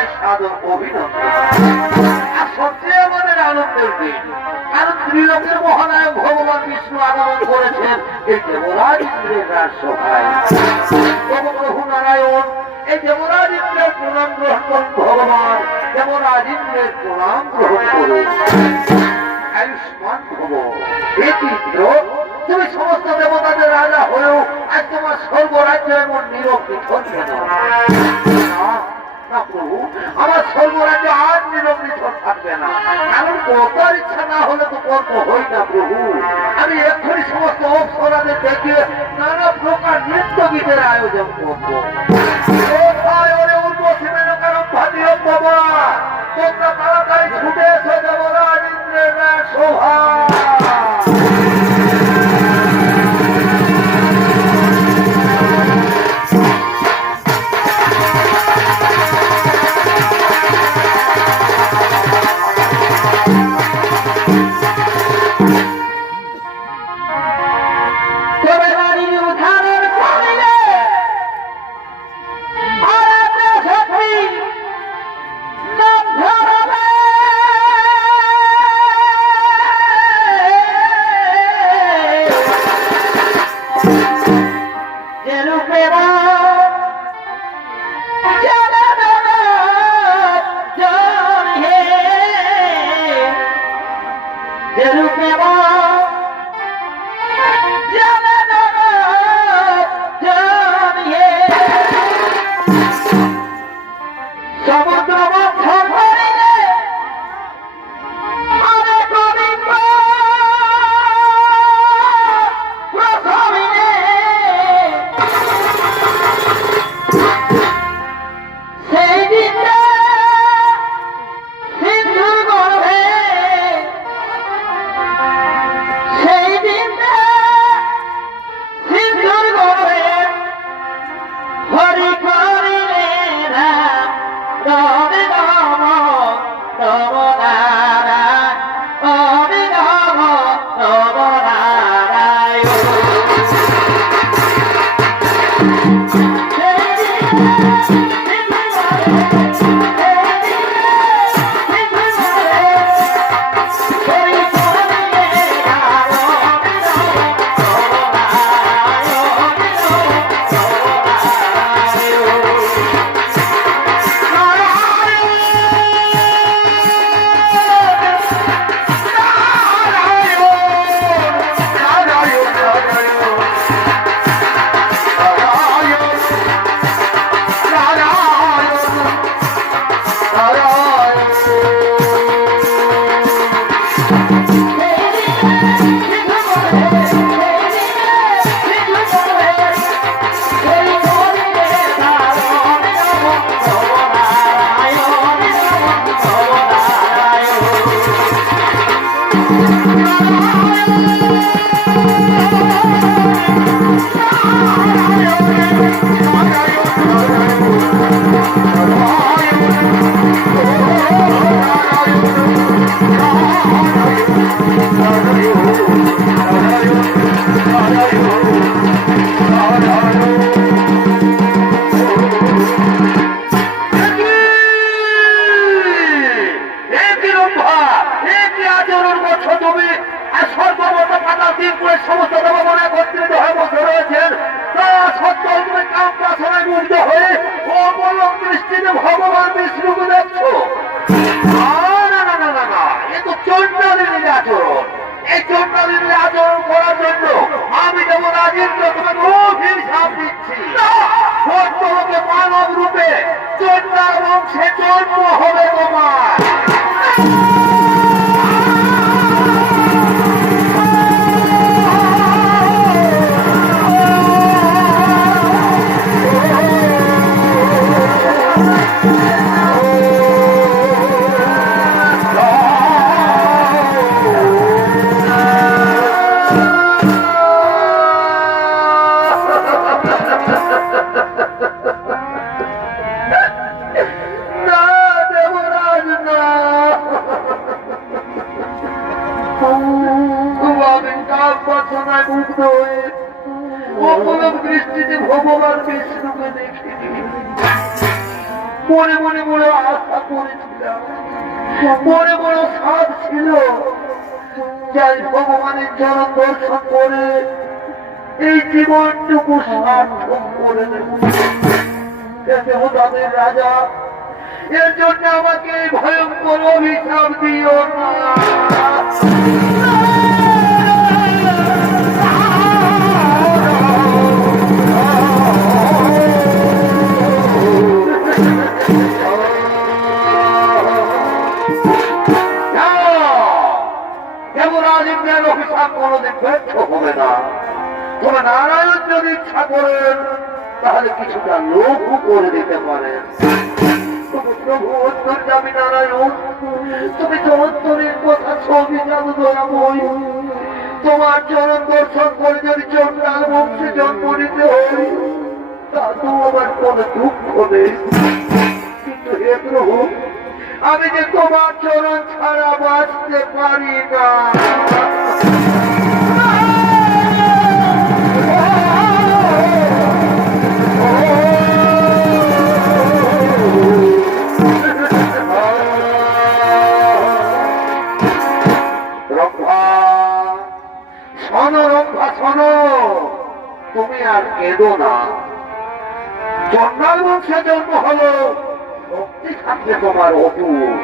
জানাই সাদর অভিনন্দন। আর সবচেয়ে আমাদের আনন্দের দিন, কারণ ত্রিলোকের মহানায়ক ভগবান বিষ্ণু আগমন করেছেন এই দেবরাজ ইন্দ্রের রাজসভায়। প্রভু নারায়ণ এই দেবরাজ ইন্দ্রের প্রণাম গ্রহণ করুন। ভগবান দেবরাজ ইন্দ্রের প্রণাম গ্রহণ করুন। আয়ুষ্মান ভব। তুমি সমস্ত দেবতাদের রাজা হয়েও আজ তোমার স্বর্গরাজ্য এমন নীরব নিথর কেন? প্রভু, আমার স্বর্গরাজ্য আজ নীরব নিথর থাকবে না, কারণ কর্তার ইচ্ছা না হলে তো কর্ম হই না। প্রভু, আমি এক্ষুনি সমস্ত অপ্সরাদের দেখিয়ে নানা প্রকার নৃত্য গীতের আয়োজন করবো। বাবা, তোমরা তাড়াতাড়ি ছুটে এসে দেবরাজ ইন্দ্রের শোভা। মানব রূপে চন্দ্রা বংশে জন্ম হবে তোমার। দৃষ্টিতে ভগবান বিষ্ণুকে দেখিনি, মনে মনে বড় আশা করেছিলাম, মনে বড় সাধ ছিল, যাই ভগবানের চরণ দর্শন করে এই জীবনটুকু সার্থক করে দেব। তাদের রাজা, এর জন্য আমাকে ভয়ঙ্কর অভিশাপ দিও না। দেবরাজের অভিশাপ কোনদিন ব্যর্থ হবে না। তবে নারায়ণ যদি ইচ্ছা করেন তাহলে কিছুটা লোকও করে দিতে পারেন। প্রভু অন্তর্যামী নারায়ণ, তুমি তো অন্তরের কথা ছবি জানো দয়াময়। তোমার চরণ দর্শন করে যদি চন্ডাল বংশে জন্ম নিতে হয় তা তো আমার কোনো দুঃখ নেই, কিন্তু হে প্রভু, আমি যে তোমার চরণ ছাড়া বাঁচতে পারি না। তুমি আর কেঁদো না। চন্ডাল বংশে জন্ম হলো, শক্তি থাকবে তোমার অটুট।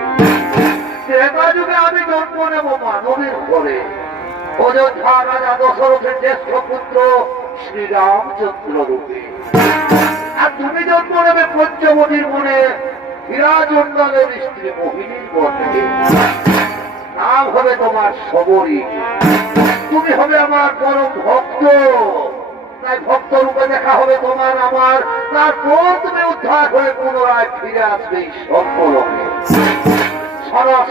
ত্রেতা যুগে আমি জন্ম নেব মানবের ঘরে, অযোধ্যা রাজা দশরথের জ্যেষ্ঠ পুত্র শ্রীরামচন্দ্র রূপে। আর তুমি জন্ম নেবে পঞ্চবটির মনে হীরাচন্দ্রের স্ত্রী মোহিনীর গর্ভে। নাম হবে তোমার শবরী। তুমি হবে আমার পরম ভক্ত, তাই ভক্ত রূপে দেখা হবে তোমার আমার। তারপর তুমি উদ্ধার হয়ে পুনরায় ফিরে আসবে এই স্বর্গলোকে।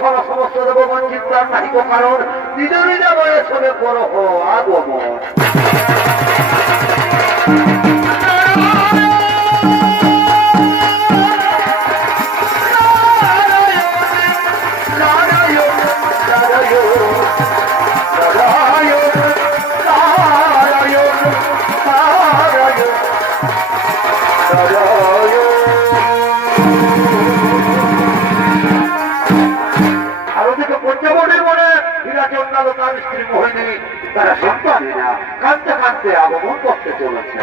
সমস্ত দেবগণ চিন্তার নাহিত কারণ, নিজ নিজ বয়সে বড় আগমন। তার স্ত্রী মোহিনী, তারা সন্তানেরা কাঁদতে কাঁদতে আগমন করতে চলেছে।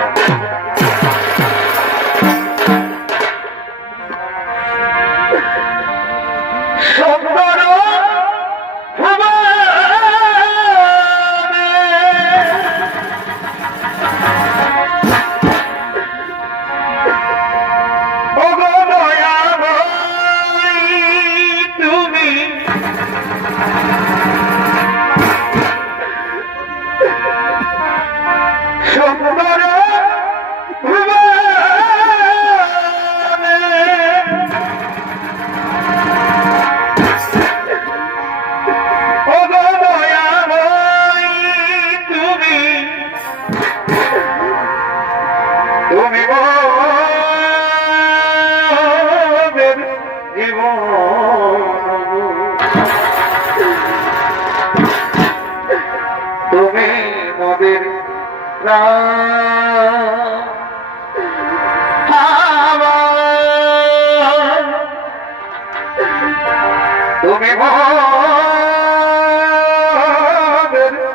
তুমি মোদের তুমি মোদের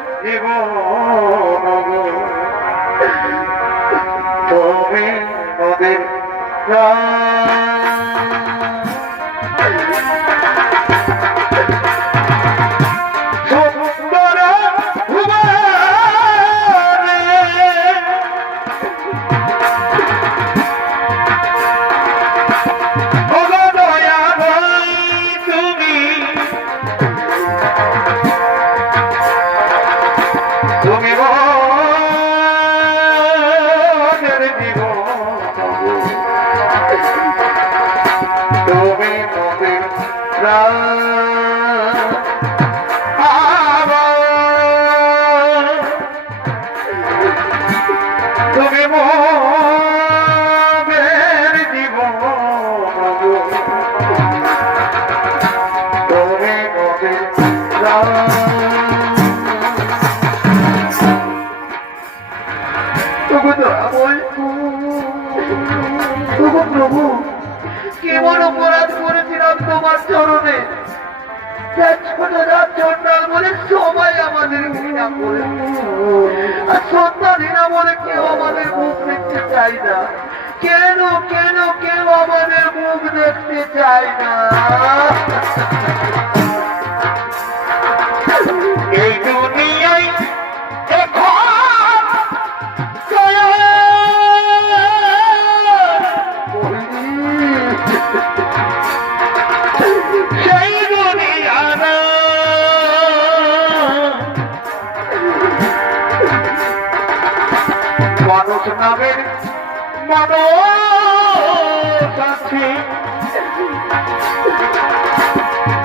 জীবন, তুমি মোদের প্রভু কেমন অপরাধ করেছিলাম তোমার চরণে। বলে সবাই আমাদের ঘৃণা করে, আর সন্তানহীনা বলে কেউ আমাদের মুখ দেখতে চায় না। কেন কেন কেউ আমাদের মুখ দেখতে চায় না? এই দুনিয়ায় মানুষ নামের মানুষ আছে,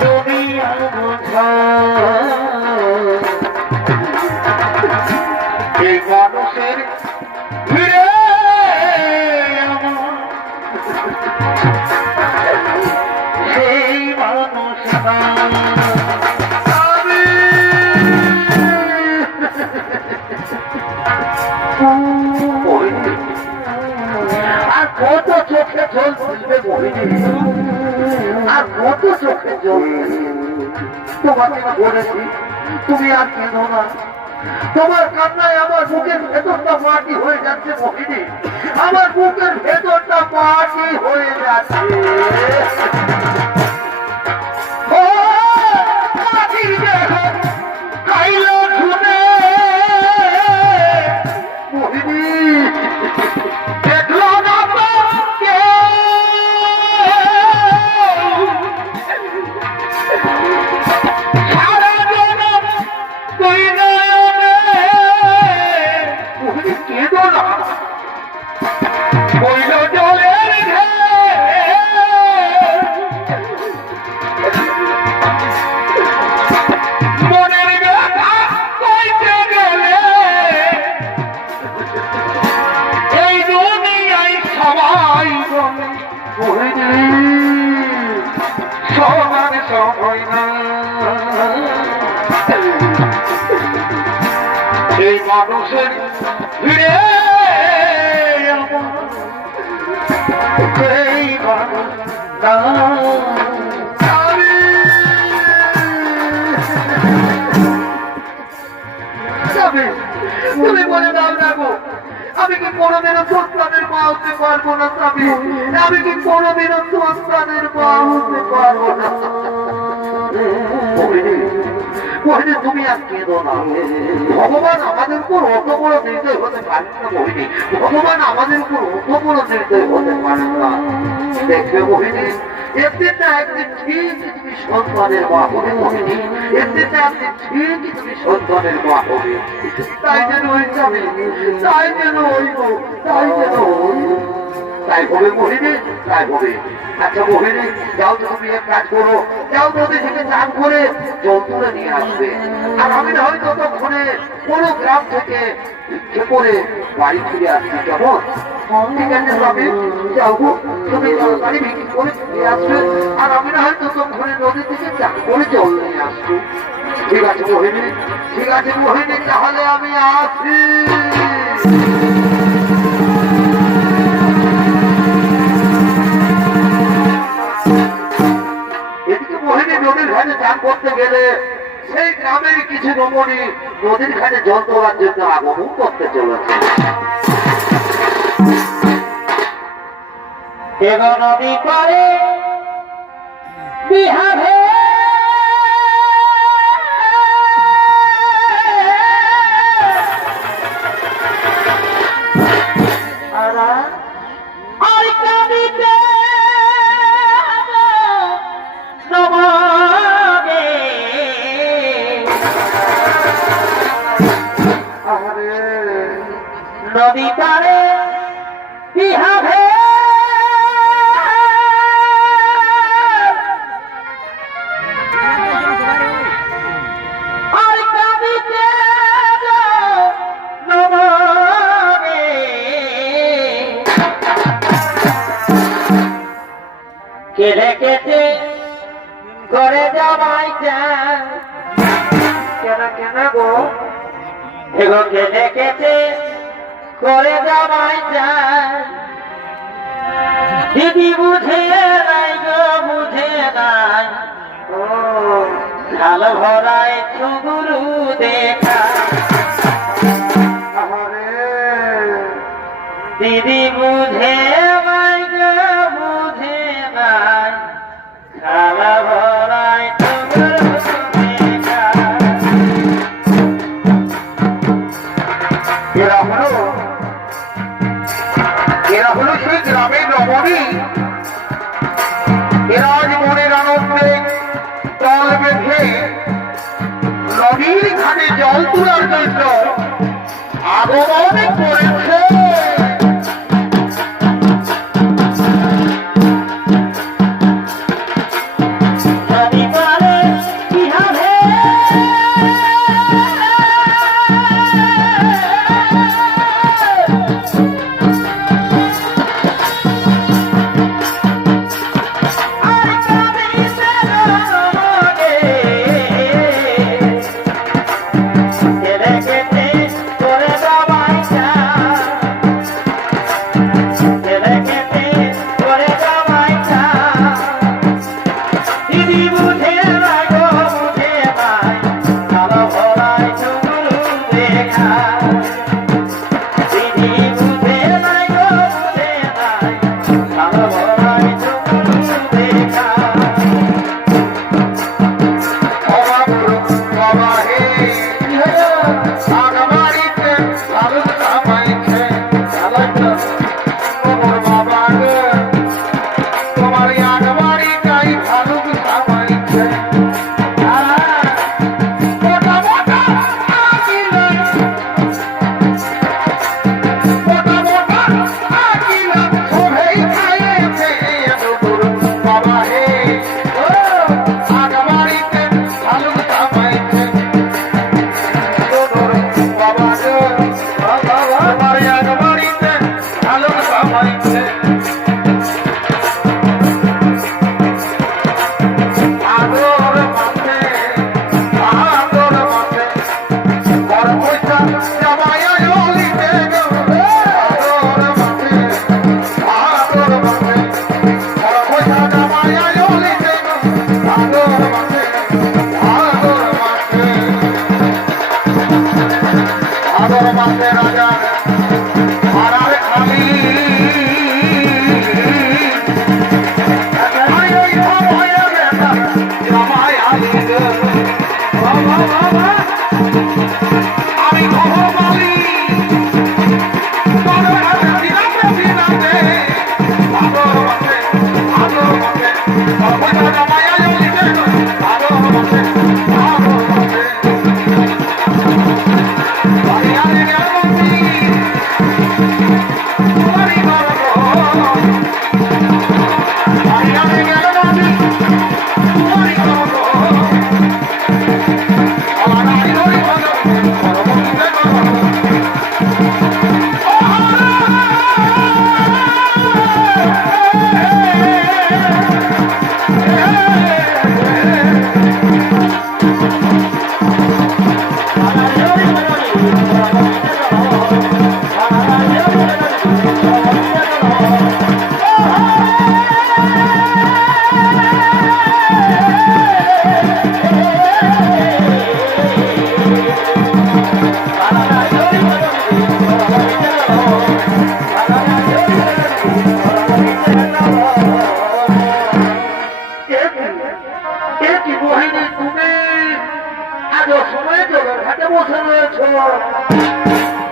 দুনিয়া বোঝা এই মানুষের ভিড়ে সেই মানুষ আর কত চোখে জল তুলবে বলিনি, আর কত চোখে জল। তোমাকে বলেছি তুমি আর কেঁদো না, তোমার কান্নায় আমার বুকের ভেতরটা মাটি হয়ে যাচ্ছে বলিনি, আমার বুকের ভেতরটা মাটি হয়ে যাচ্ছে। এই মানুষের ভিড়ে এই মানুষ তুমি বলে দাও না গো, আমি কি কোনোদিনও সন্তানের মা হতে পারবো না? স্বামী, আমি কি কোনোদিনও সন্তানের মা হতে পারবো না? মোহিনী তুমি আর কেঁদো না, ভগবান আমাদের উপর অত বড় নির্দয় হতে পারেন না। মোহিনী, ভগবান আমাদের উপর অত বড় নির্দয় হতে পারেন না। দেখবে মোহিনী, একদিন না একদিন ঠিকই তুমি সন্তানের মা হবে। মোহিনী, একদিন না একদিন ঠিকই তুমি সন্তানের মা হবে। তাই যেন ওই যাবে, তাই যেন হইব, তাই যেন হইব, তাই হবে মোহিনী, তাই হবে। আচ্ছা মোহিনী, যাও তো তুমি এক কাজ করো, যাও নদী থেকে চান করে জল তুলে নিয়ে আসবে। আর আমি না হয় ততক্ষণে কোনো গ্রাম থেকে ভিক্ষে করে বাড়ি ফিরে আসছি, কেমন? ঠিক আছে স্বামী, যাও গো, তুমি তাড়াতাড়ি ভিক্ষে করে ফিরে আসবে। আর আমি না হয় ততক্ষণে নদী থেকে চান করে জল নিয়ে আসবো। ঠিক আছে মোহিনী, ঠিক আছে মোহিনী, তাহলে আমি আসি। নদীর ঘাটে চান করতে গেলে সেই গ্রামের কিছু রমণী নদীর ঘাটে জল তোলার জন্য আগমন করতে চলেছে। নদী পারে বিহারে নদী পারে বিহারে আর কাঁদিতে নমনে কেড়ে কেটে করে যাবাই কেন কেন গো এগো কেটে কেটে করে যাবাই দিদি বুঝে খাল ভরায় চুগুরু দেখা দিদি বুঝে নাই গো বুঝে নাই খাল ভরায় চুগুরু দেখা এরা হলো সেই গ্রামের রমণী। এরা আজ মনের আনন্দে জল বেঁধে নদীর ঘাটে জল তোলার জন্য আগমন করেছে।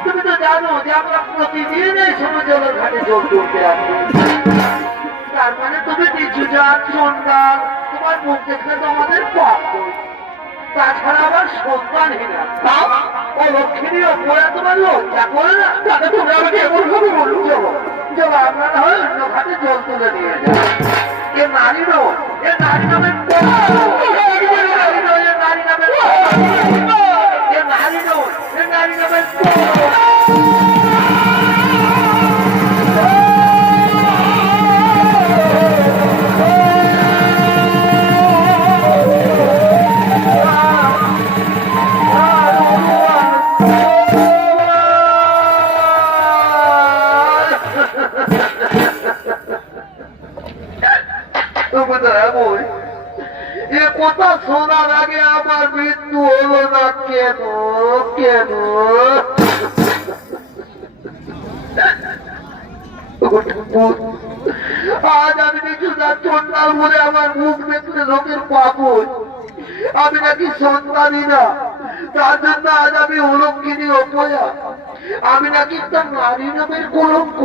তুমি তো জানো যে আমরা প্রতিদিন এই সময় জলের ঘাটে জল তুলতে আসি। তার মানে তুমি নিচু যান সন্তান, তোমার মুখ দেখলে তো আমাদের পাপ। তাছাড়া আবার সন্তানহীনা ও লক্ষ্মীর ওপরে তোমার লজ্জা করে না। তাতে তোমরা আমাকে এমন ভাবে বলছো যে আমরা না হয় অন্য ঘাটে জল তুলে নিয়ে যাই। এ নারী নয়, এ নারী নামের নারী নামের নারী নয়, এ নারী নামের এ কথা শোনার আগে আমার মৃত্যু হলো না কেন? কেন? আজ আমি কিছুটা চন্ডাল বলে আমার মুখ দেখলে লোকের পাবই। আমি নাকি সন্তানই না, তার জন্য আজ আমি অলক্ষিনী অপয়া। আমি নাকি একটা নারী নামের কলঙ্ক।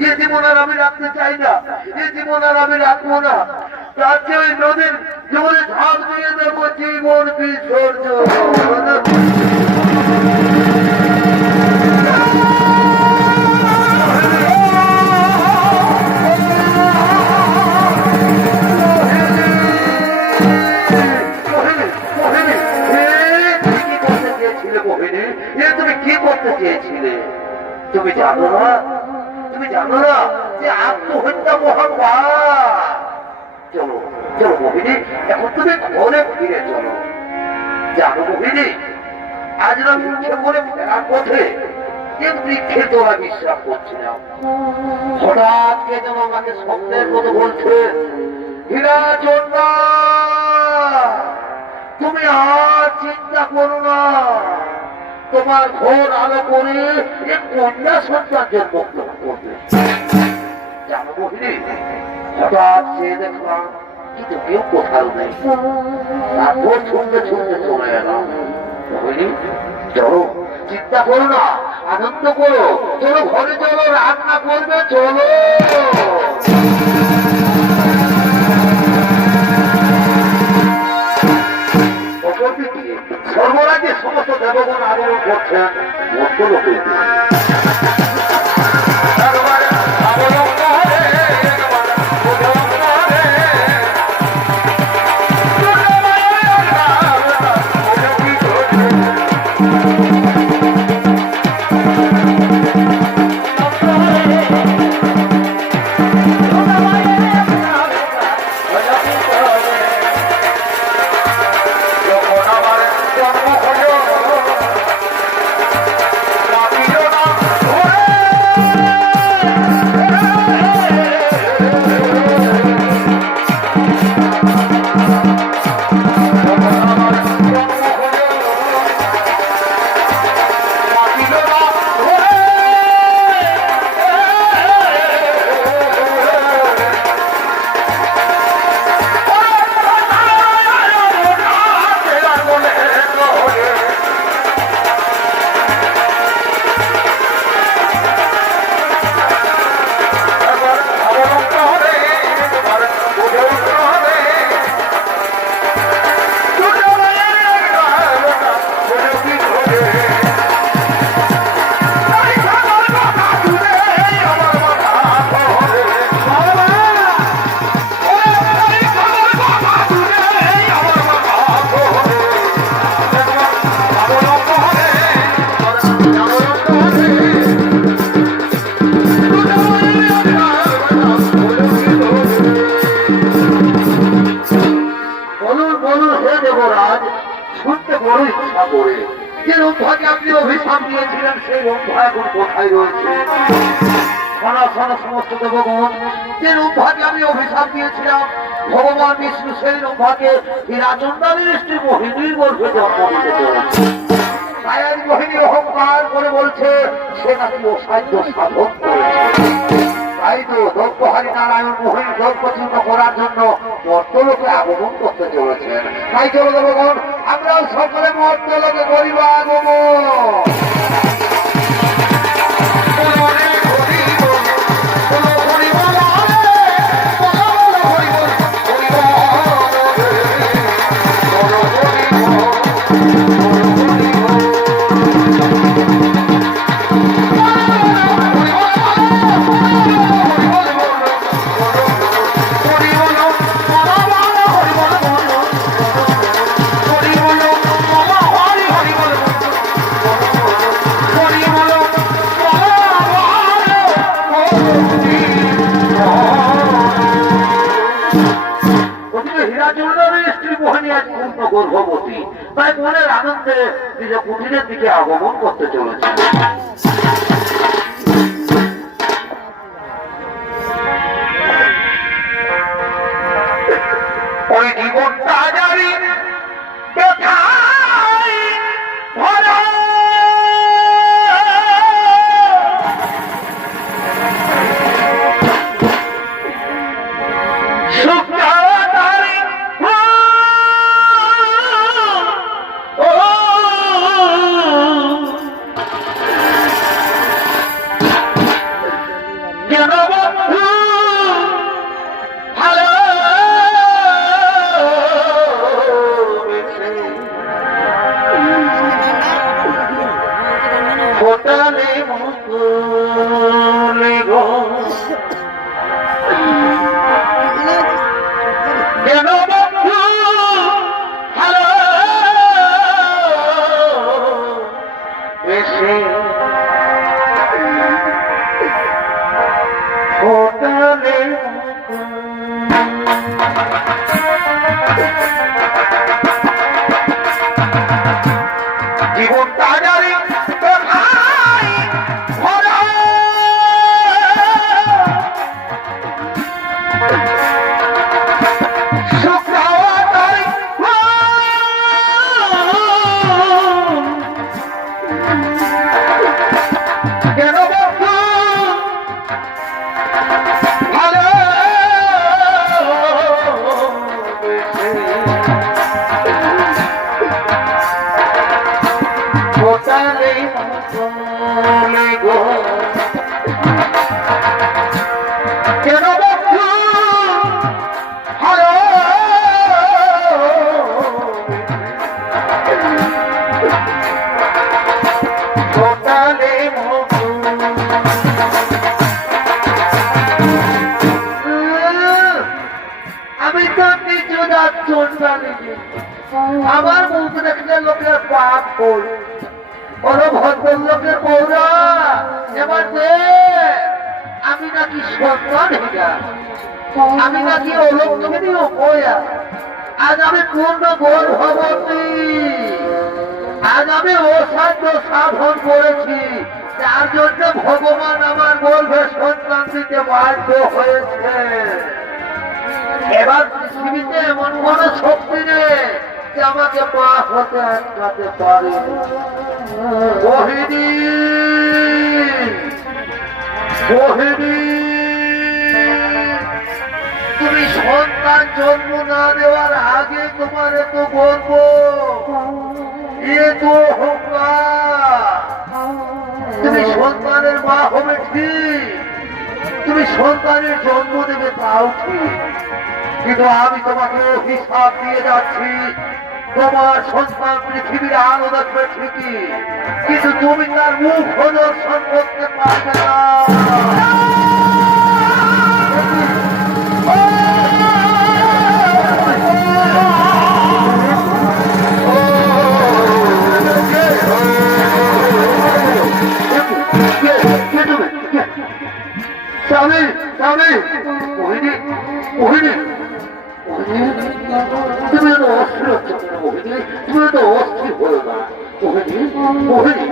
যে জীবন আর আমি রাখতে চাই না, যে জীবন আর আমি রাখবো না, তার চেয়ে ওই নদীর জীবনে ঝাঁপ দিয়ে দেবো জীবন বিসর্জন। তুমি জানো না, তুমি জানো না যে আত্মহত্যা মহান পাপ। চলো চলো মোহিনী, এখন তুমি ঘরে ফিরে চলো। জানো মোহিনী, আজ না ভিক্ষে করে ফেরার পথে যে বৃক্ষে তোরা বিশ্রাম করছিলাম, হঠাৎ কে যেন আমাকে স্বপ্নের মতো বলছে, হীরা চন্ডা তুমি আর চিন্তা করো না, তোমার ঘোর আলো করে এক কন্যা সন্তান জন্ম করবে। জানো মোহিনী, হঠাৎ সে দেখলাম কিন্তু কেউ কোথাও নেই। তারপর ছুটতে ছুটতে চলে এলাম। মোহিনী চলো, চিন্তা করো না, আনন্দ করো, চলো ঘরে চলো, রান্না করবে চলো। সর্বরাজ্যে সমস্ত দেবগণ আবরণ করছেন মধ্য লোকের কোথায় রয়েছে? সমস্ত দেবগণ যে রূপভাগে আমি অভিশাপ দিয়েছিলাম, ভগবান বিষ্ণু সেই রূপভাগে হীরাচন্দ্রের স্ত্রী মোহিনীর গর্ভে জন্ম দিতে চলেছে। সায়ান মোহিনী অহংকার করে বলছে সে নাকি অসাধ্য সাধন করেছে। তাই তো দক্ষহারী নারায়ণ মোহিনী দর্পচূর্ণ করার জন্য মর্তলোকে আগমন করতে চলেছেন। তাই চলো দেবগণ, আমরাও সকলে মর্তলোকে করিব আগমন। গর্ভবতী, তাই মনের আনন্দে নিজ কুটিরের দিকে আগমন করতে চলেছে। ওই কেন বন্ধু ভালো ফোটালে মুকুলে গো কেন বন্ধু ভালো বেশি ফোটালে জীবন তাজারি কোথায় ভরা শুক্রবার কেন বন্ধু ভালো ফোটালে মুকুলে গো কেন বন্ধু ভালো ফোটালে আমি তো কিছু যাচ্ছ আমার মুখ দেখলে লোকের পাপ কর বড় ভদ্রলোকের বৌরা এবার আমি নাকি সন্তান হিটা আমি নাকি অলক্ষণী অপয়া আজ আমি পূর্ণ গর্ভবতী আজ আমি অসাধ্য সাধন করেছি যার জন্য ভগবান আমার গর্ভে সন্তান দিতে বাধ্য হয়েছে এবার পৃথিবীতে এমন কোন শক্তি নেই যে আমাকে মা হতে আটকাতে পারে মোহিনী মোহিনী তুমি সন্তান জন্ম না দেওয়ার আগে তোমার এত গর্ব এত অহংকার তুমি সন্তানের মা হবে ঠিক তুমি সন্তানের জন্ম দেবে তাও ঠিক কিন্তু আমি তোমাকে অভিশাপ দিয়ে যাচ্ছি তোমার সন্তান পৃথিবীর আলো দেখবে ঠিকই কিন্তু তুমি তার মুখ প্রদর্শন করতে পারবে না স্বামী স্বামী মোহিনী মোহিনী তুমি এত অস্থির হচ্ছ মোহিনী তুমি এত অস্থির হলো না মোহিনী মোহিনী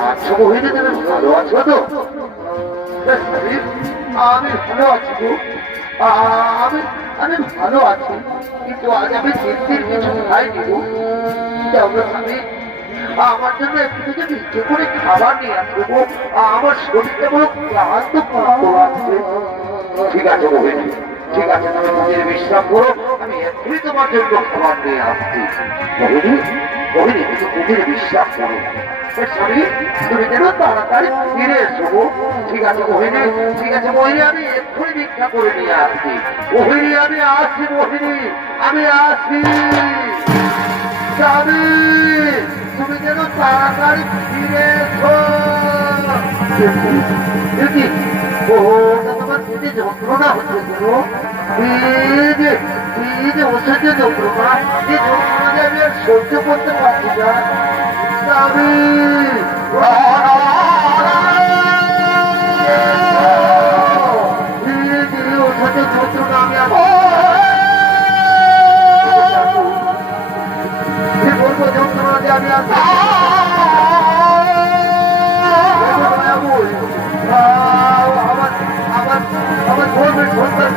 আচ্ছা মোহিনী তুমি ভালো আছো তো আমি ভালো আছি গো আমি আমি ভালো আছি কিন্তু আজ আমি চিন্তির কিছু খাইনি গো স্বামী আমার জন্য একটু থেকে নিচে করে খাবার নিয়ে আসবো আমার শরীরটা বড় ক্লান্ত ক্লান্ত লাগছে ঠিক আছে মোহিনী ঠিক আছে তুমি মন্দিরে বিশ্রাম করো আমি এক্ষুনি তোমার জন্য খাবার নিয়ে আসছি মোহিনী মোহিনী তুমি মন্দিরে বিশ্রাম করো স্বামী তুমি যেন তাড়াতাড়ি ফিরে এসো ঠিক আছে মোহিনী ঠিক আছে মোহিনী আমি এক্ষুনি ভিক্ষা করে নিয়ে আসছি মোহিনী আমি আসছি মোহিনী আমি আসছি স্বামী তুমি যেন তাড়াতাড়ি ফিরে এসো তোমার পেটে যন্ত্রণা হচ্ছে অসহ্য যন্ত্রণা যে যন্ত্রণা আমি আর সহ্য করতে পারছি না স্বামী অসহ্য যন্ত্রণা আমি আর বলবো যন্ত্রণা যে আমি আর আমার গর্বের সন্তান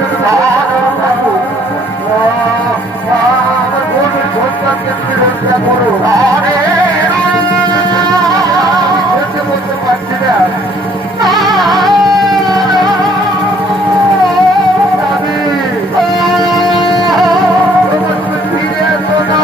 আমার গর্বের সন্তানকে তুমি রক্ষা করো বলতে পারছি না ফিরে এসো না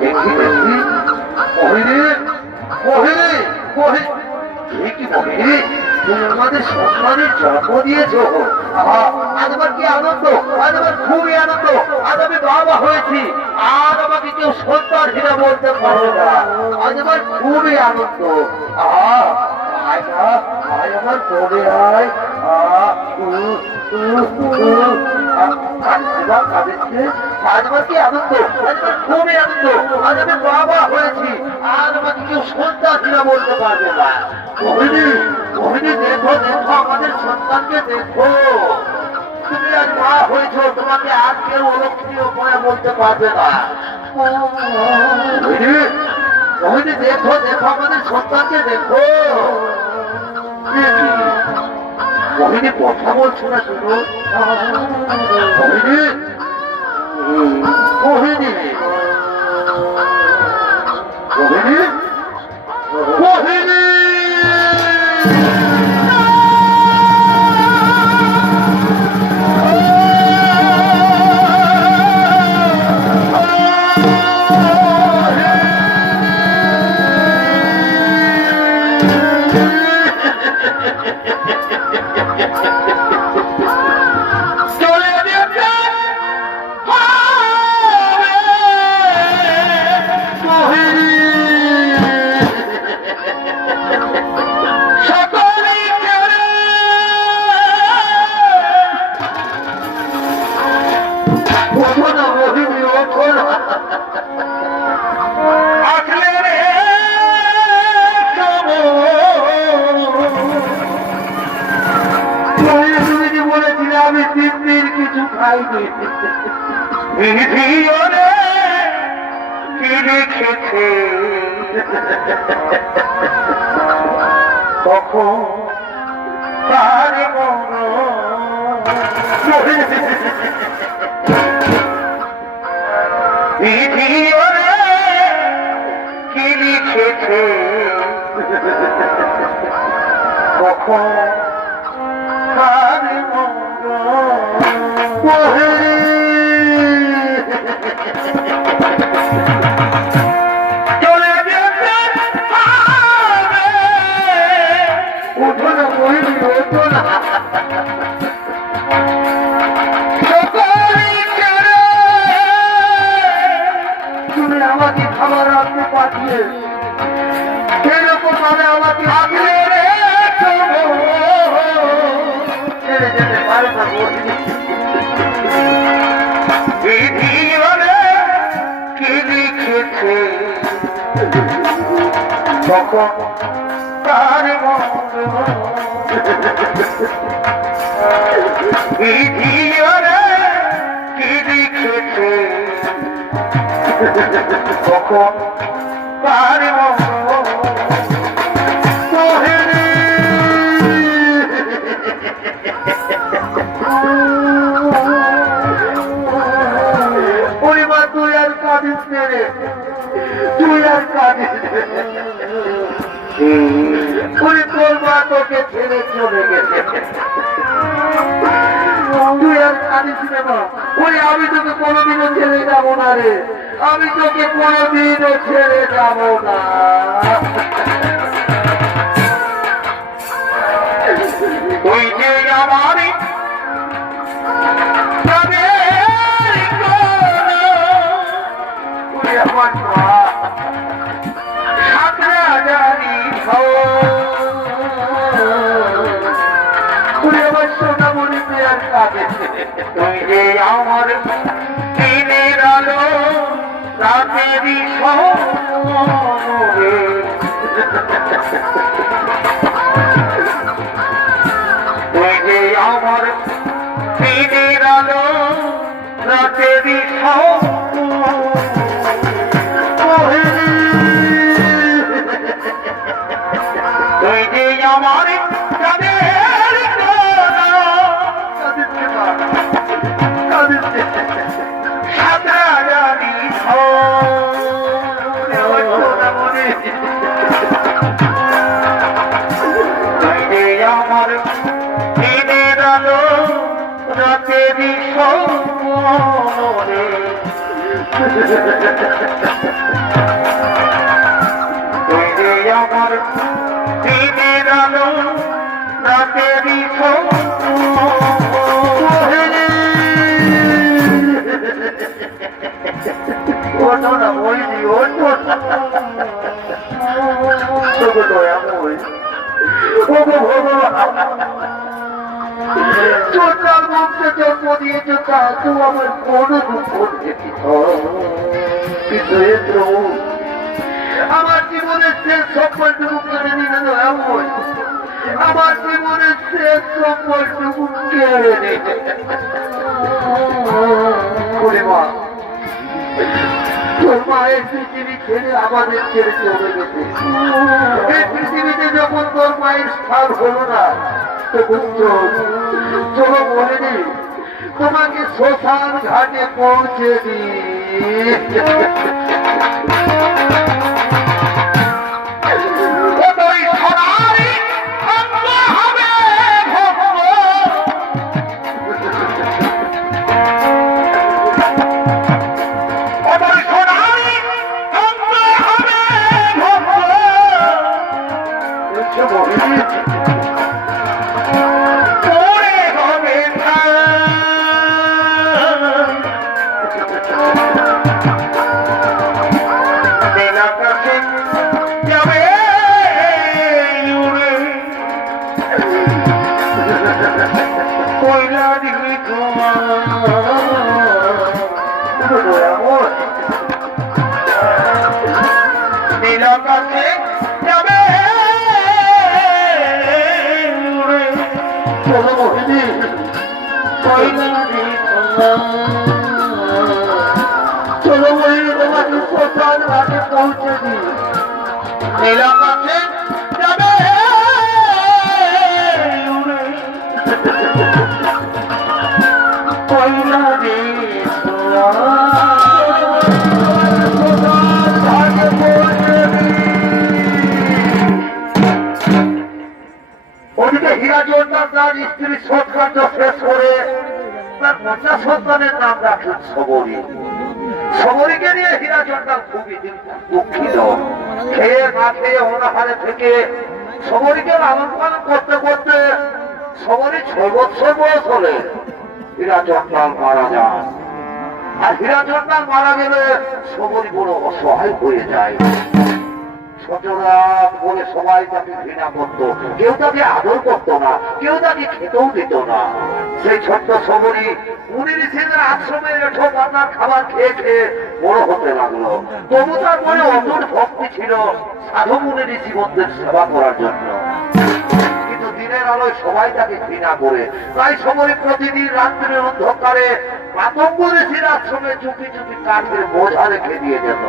দেখি দেখি মোহিনী মোহিনী মোহিনী কি মোহিনী তুমি আমাদের সন্তানের জন্ম দিয়েছো আজ আমার কি আনন্দ আজ আমার খুবই আনন্দ আজ আমি বাবা হয়েছি আর আমাকে কেউ সন্তান হিরা বলতে পারবে না আজ আমার খুবই আনন্দ আয় না আয় আমার বলে আয় আজ আমার কি আনন্দ আজ আমার খুবই আনন্দ আজ আমি বাবা হয়েছি আর আমাকে কেউ সন্তান হিরা বলতে পারবে না মোহিনী মোহিনী দেখো দেখো আমাদের সন্তানকে দেখো তুমি আজ মা হয়েছো তোমাকে আর কেউ অলক্ষী উপায় বলতে পারবে না মোহিনী মোহিনী দেখো দেখো আমাদের সন্তানকে দেখো মোহিনী কথা বলছো না শুনো মোহিনী মোহিনী মোহিনী মোহিনী আমি 3 দিন কিছু খাইনি কি লিখেছে কখন তার কি লিখেছে কখন তার চলে যেতে উঠো না মোহিনী ওঠো না তুমি আমাকে খাবার রাখতে পাঠিয়ে সেরকম ভাবে আমাকে আগলে ছেড়ে যেতে পারে না মোহিনী কি লিখেছে কখন তার কি লিখেছে কখন তার তুই আর কাঁদিস রে তুই আর কাঁদিস তোর মা তোকে ছেড়ে চলে গেছে তুই আর কাঁদিস রে মা আমি তোকে কোনোদিনও ছেড়ে যাবো না রে আমি তোকে কোনোদিনও ছেড়ে যাবো না তুই যে আমার আমার মা জানি তুই আমার সোনা মনে আর কাঁদে তুই যে আমার দিনের আলো রাতেরই তুই যে আমার দিনের আলো রাতেরই তুই যে আমার আমার দিনের আলো রাতেরই তুই রে আমার দিনের আলো রাতেরই ওঠো না বইনি, ওঠো না। তোকে দয়াময়, ওগো ভগবান, ছোট্টার মুখে জন্ম দিয়েছ তাতেও আমার কোনো দুঃখ দেখি কিন্তু এ প্রভু আমার জীবনের শেষ সম্পর্কটুকু কেড়ে নিলে দয়াময়, আমার জীবনের শেষ সম্পর্কটুকু কেড়ে নিলে মা, তোর মায়ের পৃথিবী ছেড়ে আমাদের ছেড়ে চলে গেছে। এই পৃথিবীতে যখন তোর মায়ের স্থান হলো না তখন চলো বলে নি তোমাকে শ্মশান ঘাটে পৌঁছে দি। চলো বলি তোমাকে শ্মশান ঘাটে পৌঁছে দি। নীলাকাশে যাবে ওদিকে হীরা জোরদার তার স্ত্রী সৎকার্য শেষ করে তার কন্যা সন্তানের নাম রাখলেন সবরী। সবরীকে নিয়ে হীরা জোরদার খুবই দুঃখিত। খেয়ে না খেয়ে অনাহারে থেকে সবরীকে লালন পালন করতে করতে সবরী 6 বছর বয়স হলে হীরা জোরদার মারা যান। আর হীরা জোরদার মারা গেলে সবরী বড় অসহায় হয়ে যায়। সচরাত বলে সবাই তাকে ঘৃণা করতো, কেউ তাকে আদর করতো না, কেউ তাকে খেতেও দিত না। সেই ছোট্ট সবরী মুনি ঋষিদের আশ্রমে রেঠো পাতার খাবার খেয়ে খেয়ে বড় হতে লাগলো। তবু তার মনে অটুট ভক্তি ছিল সাধু মুনি ঋষিবন্ধের সেবা করার জন্য। কিন্তু দিনের আলোয় সবাই তাকে ঘৃণা করে, তাই সবরী প্রতিদিন রাত্রের অন্ধকারে মাতঙ্গ ঋষির আশ্রমে চুপি চুপি কাঠের বোঝা রেখে দিয়ে যেত।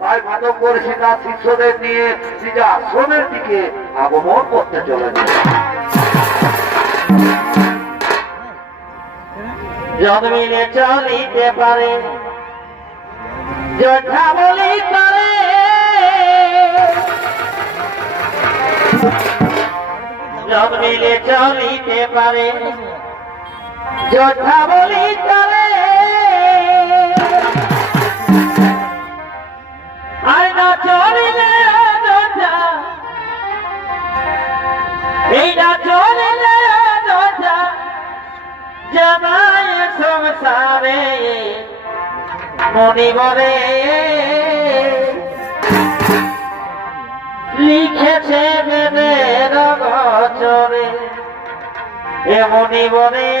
তাই মাতঙ্গ ঋষি তার শিষ্যদের নিয়ে নিজে আশ্রমের দিকে আগমন করতে চলেছে। জন্মিলে চলিতে পারে যোদ্ধা বলি করে, জন্মিলে চলিতে পারে যোদ্ধা বলি করে, আর না চলিলে যোদ্ধা, এই না চলিলে যোদ্ধা জানায় সংসারে মনিবরে লিখেছে বেদের বচরে, এ মনিবরে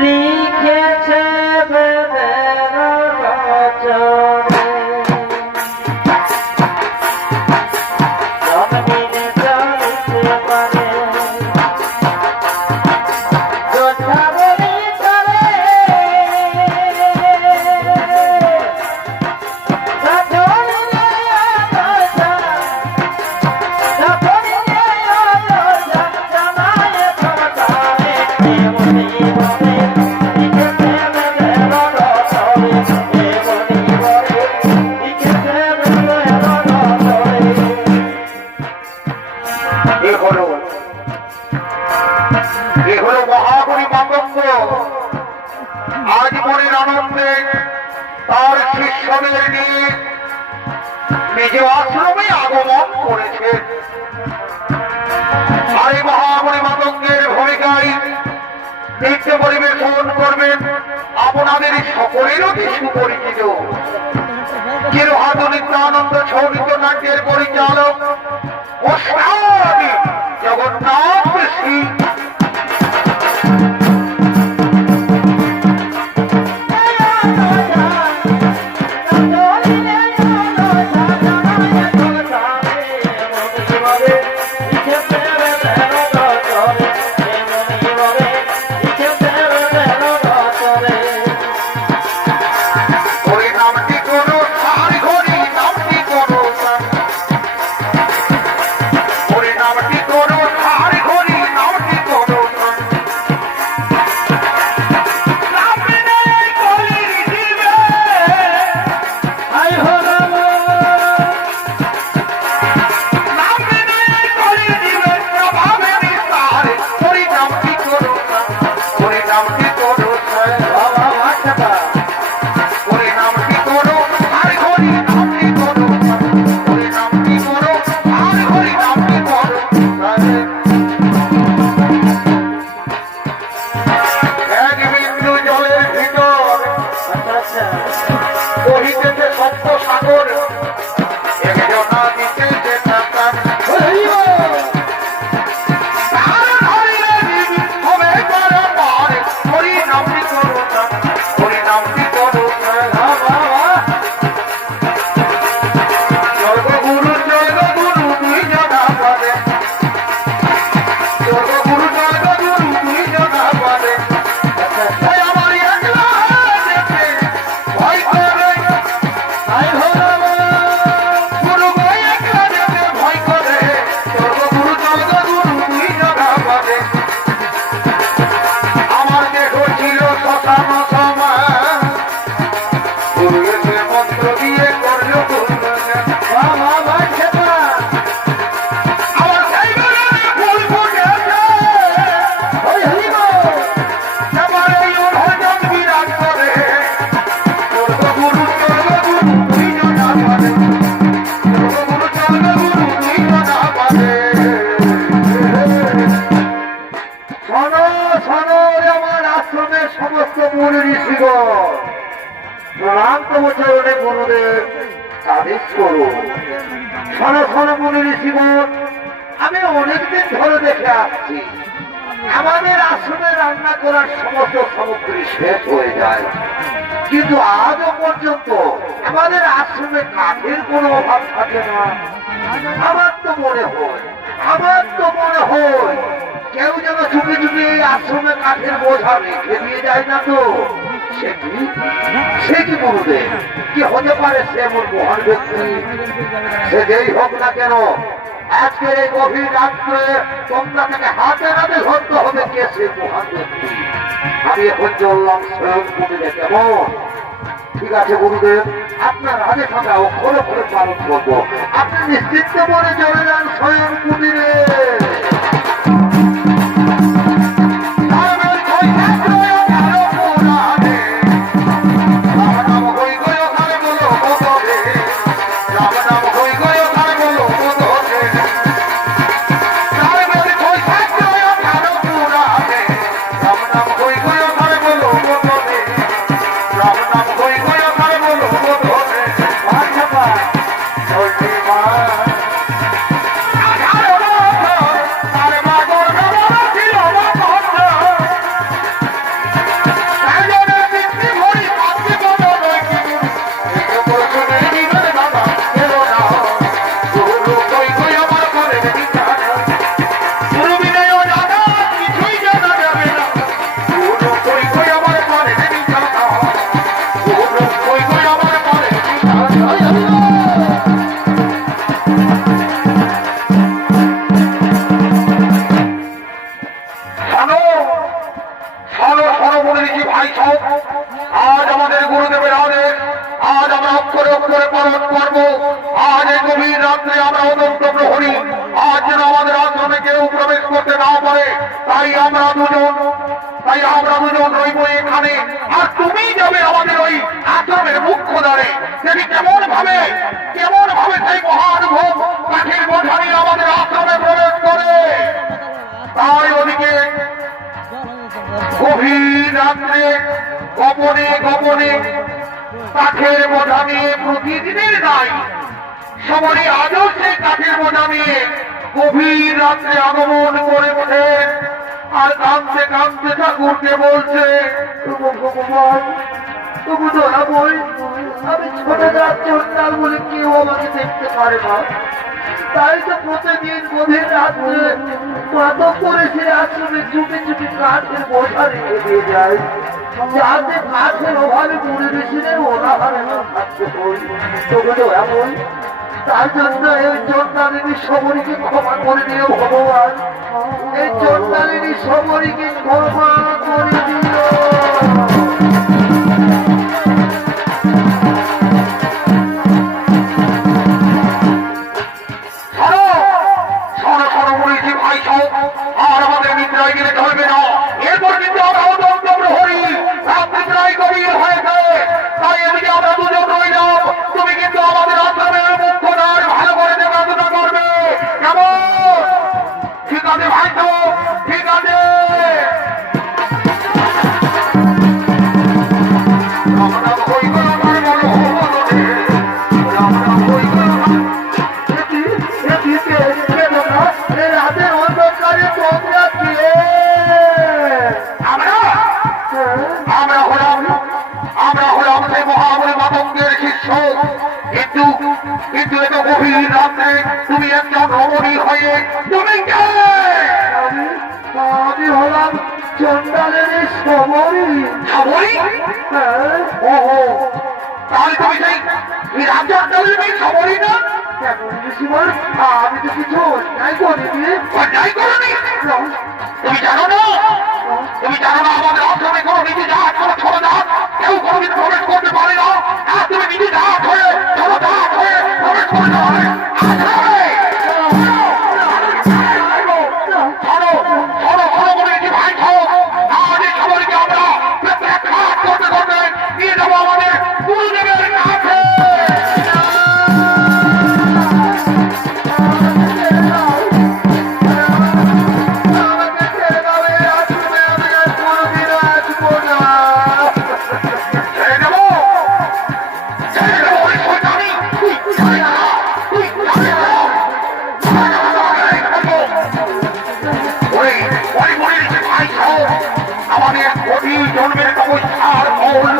লিখেছে বেদের বচরে। জন্মিলে চলিতে পারে যোদ্ধা বলি করে, না চলিলে যোদ্ধা, না চলিলে যোদ্ধা জানায় সংসারে মনিবরে করেছেন। আর এই মহামণি মাতঙ্গের ভূমিকায় নৃত্য পরিবেশন করবেন আপনাদের সকলের অতি সুপরিচিত চিরহাত নিত্যানন্দ সৌমিত নাট্যের পরিচালক ও স্বামী জগন্নাথ সিং। আমি অনেকদিন ধরে দেখে আসছি আমাদের আশ্রমে রান্না করার সমস্ত সামগ্রী শেষ হয়ে যায়, কিন্তু আজও পর্যন্ত আমাদের আশ্রমে কাঠের কোনো অভাব থাকে না। আমার তো মনে হয় কেউ যেন চুপি চুপি এই আশ্রমে কাঠের বোঝা রেখে দিয়ে যায় না তো। সে কি গুরুদেব, কি হতে পারে সে এমন মহান ব্যক্তি? সে যেই হোক না কেন, আজকের এই গভীর রাত্রে তোমরা তাকে হাতে হাতে ধরতে হবে কে সে মহান ব্যক্তি। আমি এখন চললাম স্বয়ং কুটিরে, কেমন? ঠিক আছে গুরুদেব, আপনার আদেশ আমরা অক্ষরে অক্ষরে পালন করবো। আপনি নিশ্চিন্ত মনে চলে যান স্বয়ং কুটিরে। আজ আমাদের গুরুদেবের আদেশ, আজ আমরা অক্ষরে অক্ষরে পালন করবো। আজ এই গভীর রাত্রে আমরা অনন্ত প্রহরী, আজ যেন আমাদের আশ্রমে কেউ প্রবেশ করতে না পারে, তাই আমরা দুজন তাই আমরা দুজন রইব এখানে, আর তুমি যাবে আমাদের ওই আশ্রমের মুখ্য দ্বারে। যদি কেমন ভাবে সেই মহানুভব কাঠের বোঝা নিয়ে আমাদের আশ্রমে প্রবেশ করে। তাই ওদিকে গভীর রাত্রে গোপনে গোপনে কাঠের বোঝা নিয়ে প্রতিদিনের নাই সবারই আজও সেই কাঠের বোঝা নিয়ে গভীর রাত্রে আগমন করে ওঠে। আর কাঁদতে কাঁদতে ঠাকুরকে বলছে, তবু ভগবান, তবু ধরা বই, আমি ছোট যাচ্ছি হঠাৎ বলে কেউ আমাকে দেখতে পারে না। তাই তো প্রতিদিন গভীর রাত্রে মাদক করে সে আশ্রমে চুপি চুপি কাঠের বোঝা রেখে দিয়ে যায়, যাতে কাঠের অভাবে মনে বেশিদের অনাহারে না থাকতে হয়। তবু ধরা বই, তার জন্য এই চন্দ্রালিনী সবরীকে ক্ষমা করে দিও ভগবান, এই চন্দ্রালিনী সবরীকে ক্ষমা করে দিও। আর আমাদের নিদ্রায় গেলে ধরবে না, এরপর কিন্তু আমরা অদন্ত প্রহরী, রাত নিদ্রায় গভীর হয়েছে। তাই এদিকে আমরা দুজন রইলাম, তুমি কিন্তু আমাদের আশ্রমের মুখ্য দ্বার ভালো করে দেখাশোনা করবে, কেমন? ঠিক আছে ভাই, তো ঠিক আছে। রাতের অন্ধকারে তোমরা কে? আমরা হলাম সেই মহাবলী মাতঙ্গের শিষ্য। কিন্তু এত গভীর রাত্রে তুমি একজন রমণী হয়ে তুমি কে? আমি হলাম চন্ডালের সবরী। সবরী? ওহো, তাহলে তুমি সেই রাজ্যের সবরী না? আমি তো কিছু অন্যায় করিনি। অন্যায় করনি? তুমি জানো না আমাদের আশ্রমে কোনো নিজে জাহাজ, কোনো ছোট জাহাজ কেউ কোনোদিন প্রবেশ করতে পারে না। আর তুমি নিজে জাহাজ হয়ে, ছোট জাহাজ হয়ে প্রবেশ করতে হবে। নিয়ে যাবো আমাদের গুরুদেবের কাছে। আমাদের গভীর জন্মের তপস্যার ফল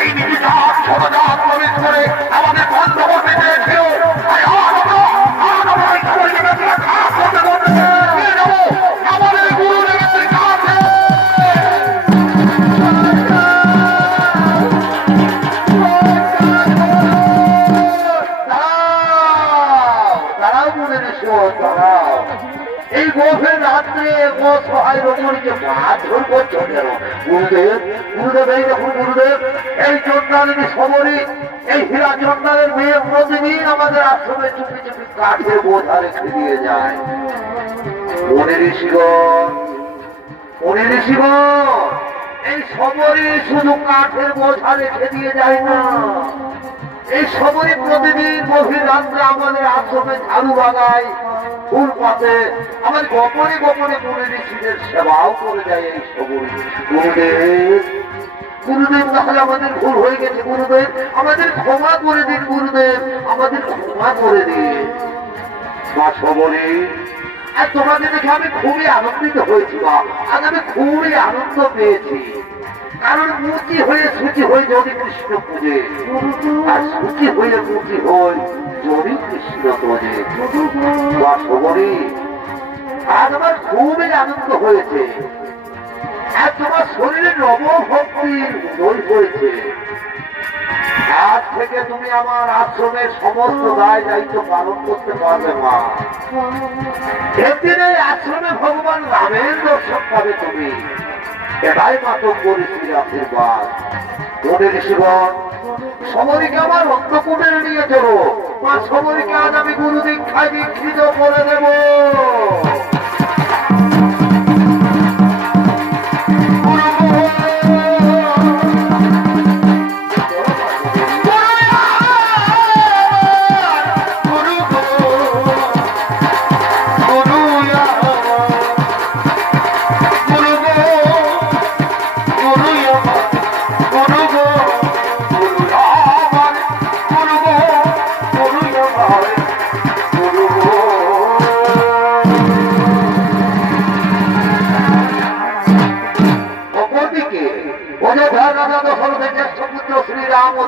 এই নিজে জাত ছোট জাত প্রবেশ করে আমাদের বন্ধ করতে চেয়েছিল। আমাদের গুরুদেবের কাছে। তারাও মনে রেখো, তারাও এই গভীর রাত্রে সহায় রমণীকে মারধর করছো কেন? গুরুদেব, গুরুদেব, এই দেখুন গুরুদেব, এই চন্দ্রালিনী সবরী, এই হীরা চন্দ্রালের মেয়ে প্রতিদিন আমাদের আশ্রমে চুপি চুপি কাঠের বোঝা রেখে দিয়ে যায়। মনে ঋষিগণ, মনে ঋষিগণ, এই সবরী শুধু কাঠের বোঝা রেখে দিয়ে যায় না, এই সবরী প্রতিদিন গভীর রাত্রে আমাদের আশ্রমে ঝাড়ু বাগায়, ফুল পাতে, আমার গোপনে গোপনে মনে ঋষিদের সেবাও করে যায় এই সবরী। গুরুদেব, গুরুদেব, তাহলে আমাদের ভুল হয়ে গেছে গুরুদেব, আমাদের ক্ষমা করে দিন গুরুদেব, আমাদের ক্ষমা করে দিন। মা সবরী, আর তোমাকে দেখে আমি খুবই আনন্দিত হয়েছি, আজ আমি খুবই আনন্দ পেয়েছি। কারণ মুচি হয়ে সুচি হয়ে যদি কৃষ্ণ পুজে, আর সুচি হয়ে মুচি হয় যদি কৃষ্ণ তোজে। মা সবরী, আজ আমার খুবই আনন্দ হয়েছে, আর তোমার শরীরে নবভক্তির উদয় হয়েছে। আজ থেকে তুমি আমার আশ্রমের সমস্ত দায় দায়িত্ব পালন করতে পারবে মা। একদিন এই আশ্রমে ভগবান রামের দর্শন পাবে তুমি, এটাই মাতঙ্গর ঋষির আশীর্বাদ। মনে ঋষিগণ, সবরীকে আমার অন্তঃপুরে নিয়ে চলো, মা সবরীকে আজ আমি গুরু দীক্ষায় দীক্ষিত করে দেব। গুরু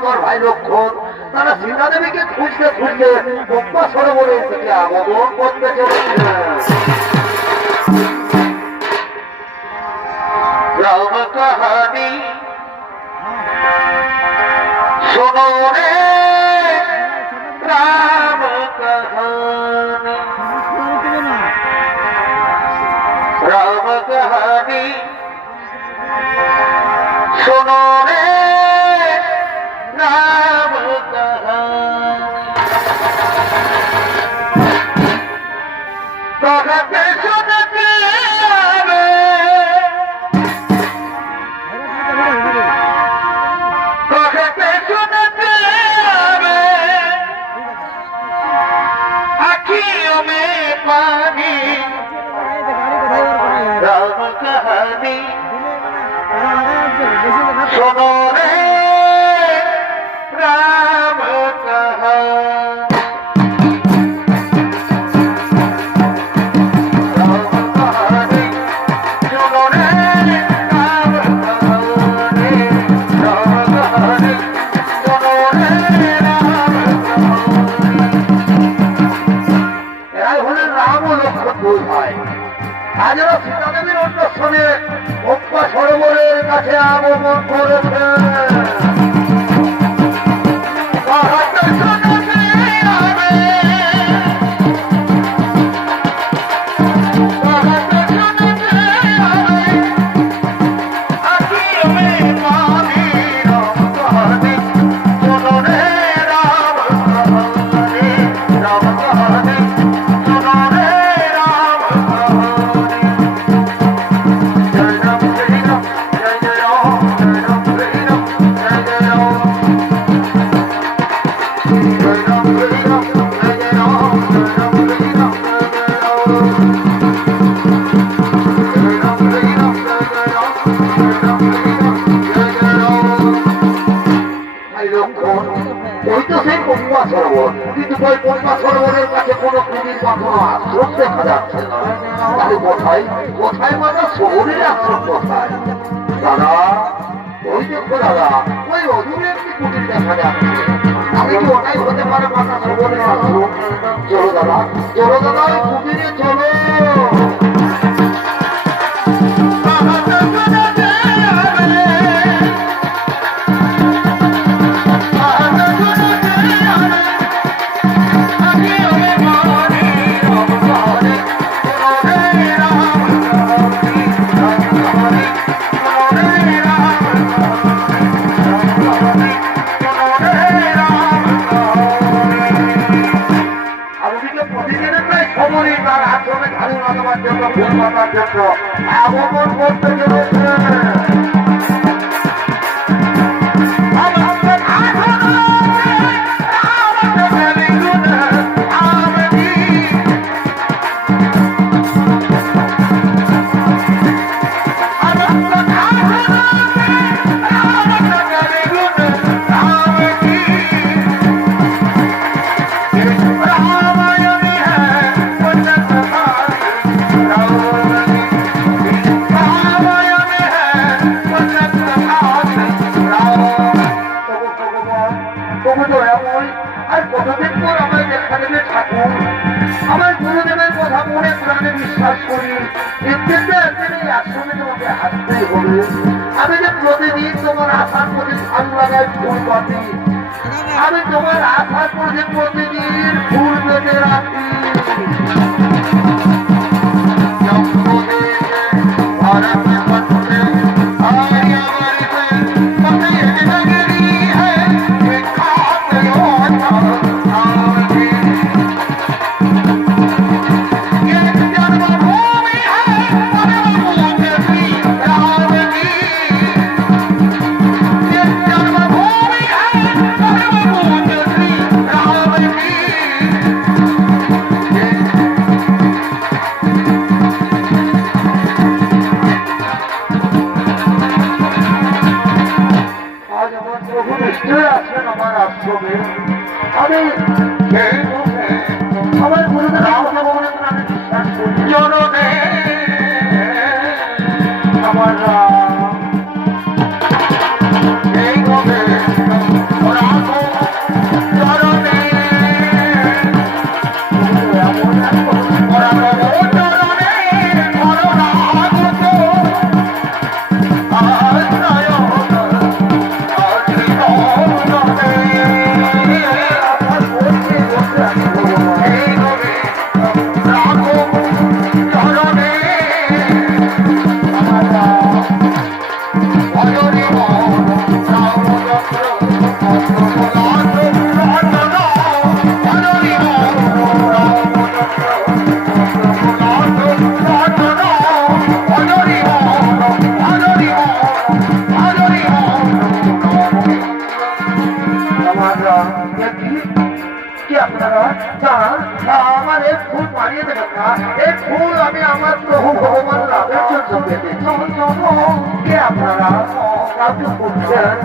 তোর ভাই লক্ষণ তারা সীতা দেবীকে খুঁজতে খুঁজতে পম্পা সরোবরের দিকে আগমন করতে চলেছে। রাম কাহানি শোনো রে, রাম কাহানি, রাম কাহানি শোনো রে, রাম কাহানি। कहते सुनते आवे, कहते सुनते आवे, आँखियों में पानी, राम कहानी सुनो रे, राम कहानी। আজও সীতাদেবীর অন্বেষণে পম্পা সরোবরের কাছে আগমন করেছে। কিন্তু ওই পম্পা সরোবরের কাছে কোনো কুমির বা কোনো আশ্রম দেখা যাচ্ছে না। তাহলে কোথায় কোথায় মানে শহরের আশ্রম কোথায়? দাদা ওই দেখো দাদা, ওই অদূরে একটি কুমির দেখা যাচ্ছে। আমি কি ওটাই হতে পারে মাথা শহরের আশ্রম? চলো দাদা, চলো দাদা, ওই কুমিরে চলো। আগমন করতে চলেছে। আমার গুরুদেবের কথা মনে প্রাণে বিশ্বাস করি, আশ্রমে তোমাকে আসতেই হবে। আমি যে প্রতিদিন তোমার আশার প্রতি ভালো লাগায় ফুল পাতি, আমি তোমার আশার প্রতি প্রতিদিন ফুল পেতে রাখি। আমার গুরুদেব বিশ্বাস করি, জননে আমার এই পেতেছি। কে আপনারা? কাউকে খুঁজছেন?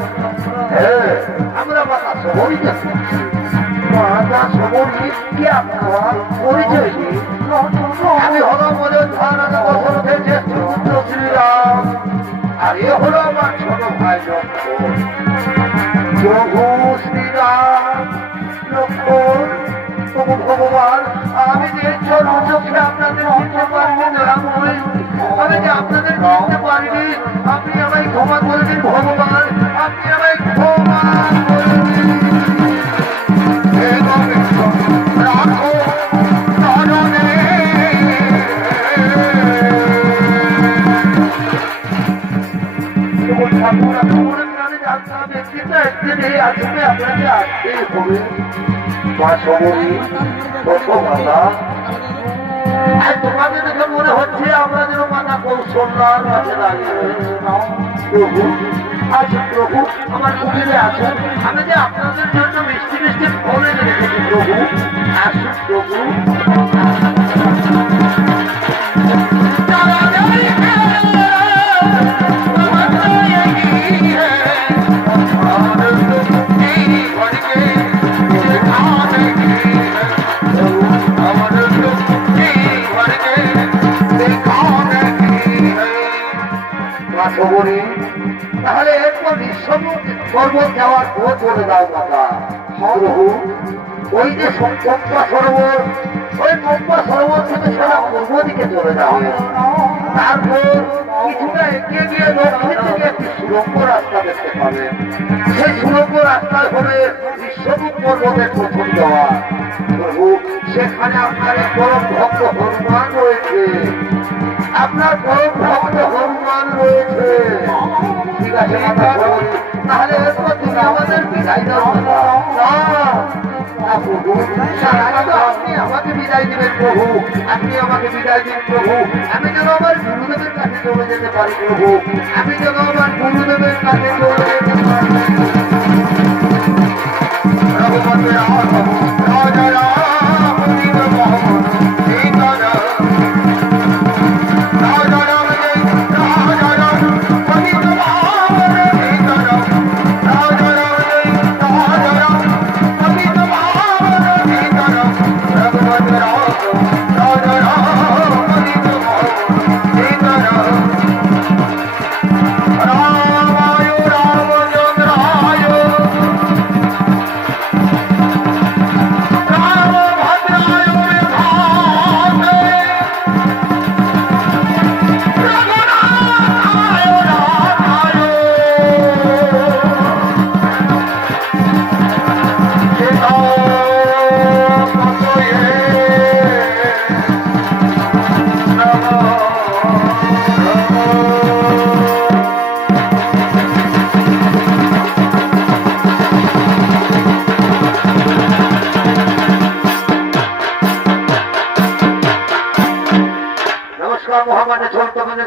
হ্যাঁ, আমরা মাতা সবরীকে খুঁজছি। মাতা সবরী? কে আপনারা? পরিচয় দিন। আমি হলাম অযোধ্যা রাজা দশরথের জ্যেষ্ঠ পুত্র শ্রীরাম, আর এ হলো আমার ছোট ভাই লক্ষ্মণ। প্রভু শ্রীরাম, লক্ষ্মণ, প্রভু ভগবান, আমি যে ছোট চোখে আপনাদের চিনতে পারিনি দয়াময়, আমি যে আপনাদের চিনতে পারিনি, আপনি আমায় ক্ষমা করে দিন ভগবান, আপনি আমায় ক্ষমা করে দিন। হে গোবিন্দ, রাখো চরণে। ঠাকুর আপনি বলেছেন আমি জানতে হবে, কিন্তু একদিন এই আসবে আপনাকে আসতেই হবে। মা সবরী, প্রথম মাতা, আর তোমাকে দেখে মনে হচ্ছে আমরা যেন মাতা কৌশল্যার কাছে দাঁড়িয়ে রয়েছি। প্রভু আসুন, প্রভু আমার কুটিরে আসুন, আমি যে আপনাদের জন্য মিষ্টি মিষ্টি ফল এনে রেখেছি। প্রভু আসুন, প্রভু। তাহলে এরপর বিশ্বমুখ পর্বত যাওয়ার পথ বলে দাও মাতা। প্রভু ওই যে পম্পা সরোবর, ওই পম্পা সরোবর থেকে সারা পূর্ব দিকে চলে যাবে। তারপর কিছুটা এগিয়ে গিয়ে দক্ষিণ দিকে একটি সুড়ঙ্গ রাস্তা দেখতে পাবে। সেই সুড়ঙ্গ রাস্তায় হবে বিশ্বমুখ পর্বতের প্রথম যাওয়া। প্রভু সেখানে আপনার এক পরম ভক্ত হনুমান রয়েছে, আপনার পরম ভক্ত হনুমান রয়েছে। ঠিক আছে মাতা সবরী, তাহলে এরপর তুমি আমাদের বিদায় দাও। আপনি আমাকে বিদায় দিবেন প্রভু, আপনি আমাকে বিদায় দিন প্রভু। আমি যেন আমার গুরুদেবের কাছে চলে যেতে পারি প্রভু, আমি যেন আমার গুরুদেবের কাছে চলে যেতে পারি।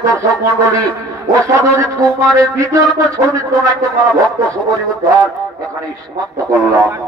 দর্শক মন্ডলী, অসাধরিত কুমারের দ্বিতীয় ছবি প্রণাইতে করা ভক্ত সবরী উদ্ধার এখানেই সমাপ্ত করলাম।